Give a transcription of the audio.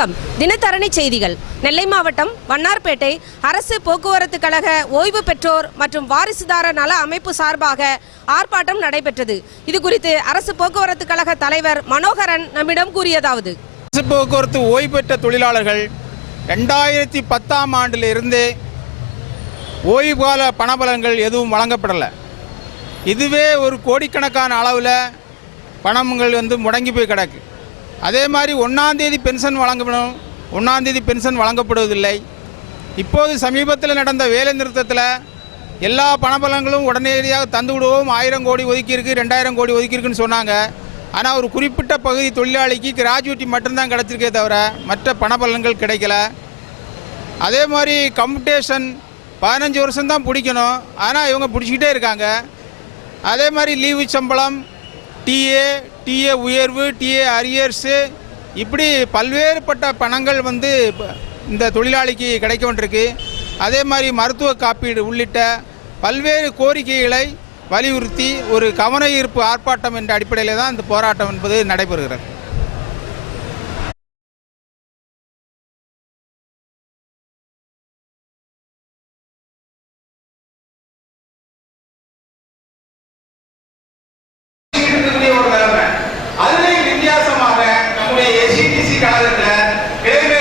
வணக்கம். தினத்தரணி செய்திகள். நெல்லை மாவட்டம் வண்ணார்பேட்டை அரசு போக்குவரத்து கழக ஓய்வு பெற்றோர் மற்றும் வாரிசுதார நல அமைப்பு சார்பாக ஆர்ப்பாட்டம் நடைபெற்றது. இது குறித்து அரசு போக்குவரத்து கழக தலைவர் மனோகரன் நம்மிடம் கூறியதாவது: அரசு போக்குவரத்து ஓய்வு பெற்ற தொழிலாளர்கள் 2010ஆம் ஆண்டிலிருந்து ஓய்வு கால பணபலன்கள் எதுவும் வழங்கப்படலை. இதுவே ஒரு கோடிக்கணக்கான அளவில் பணங்கள் முடங்கி போய் கிடக்கு. அதே மாதிரி 1ஆம் தேதி பென்ஷன் வழங்கப்படும், 1ஆம் தேதி பென்ஷன் வழங்கப்படுவதில்லை. இப்போது சமீபத்தில் நடந்த வேலை நிறுத்தத்தில் எல்லா பணபலன்களும் உடனடியாக தந்து விடுவோம், 1000 கோடி ஒதுக்கியிருக்கு, 2000 கோடி ஒதுக்கியிருக்குன்னு சொன்னாங்க. ஆனால் ஒரு குறிப்பிட்ட பகுதி தொழிலாளிக்கு கிராஜுவிட்டி மட்டும்தான் கிடச்சிருக்கே தவிர மற்ற பணபலன்கள் கிடைக்கல. அதே மாதிரி கம்யூட்டேஷன் 15 வருஷம்தான் பிடிக்கணும், ஆனால் இவங்க பிடிச்சிக்கிட்டே இருக்காங்க. அதே மாதிரி லீவு சம்பளம், டிஏ உயர்வு, டிஏ அரியர்ஸு, இப்படி பல்வேறுபட்ட பணங்கள் இந்த தொழிலாளிக்கு கிடைக்க வேண்டியிருக்கு. அதே மாதிரி மருத்துவ காப்பீடு உள்ளிட்ட பல்வேறு கோரிக்கைகளை வலியுறுத்தி ஒரு கவன ஈர்ப்பு ஆர்ப்பாட்டம் என்ற அடிப்படையில் தான் இந்த போராட்டம் என்பது நடைபெறுகிறது.